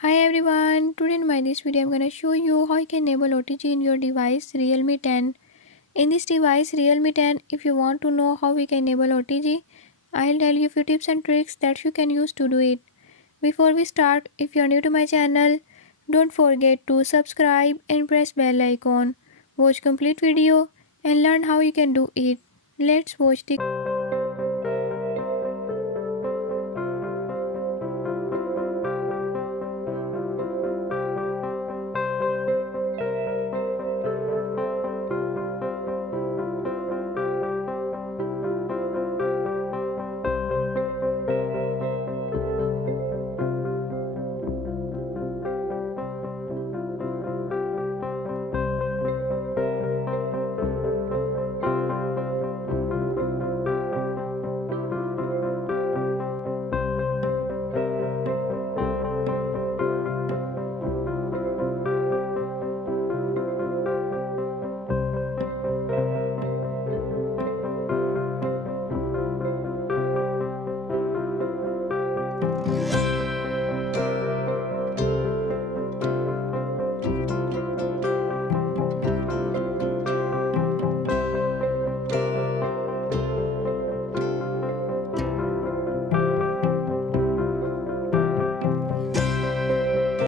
Hi everyone, today in my this video I'm gonna show you how you can enable OTG in your device Realme 10. In this device Realme 10, if you want to know how we can enable OTG, I'll tell you few tips and tricks that you can use to do it. Before we start, if you're new to my channel, don't forget to subscribe and press bell icon. Watch complete video and learn how you can do it. Let's watch the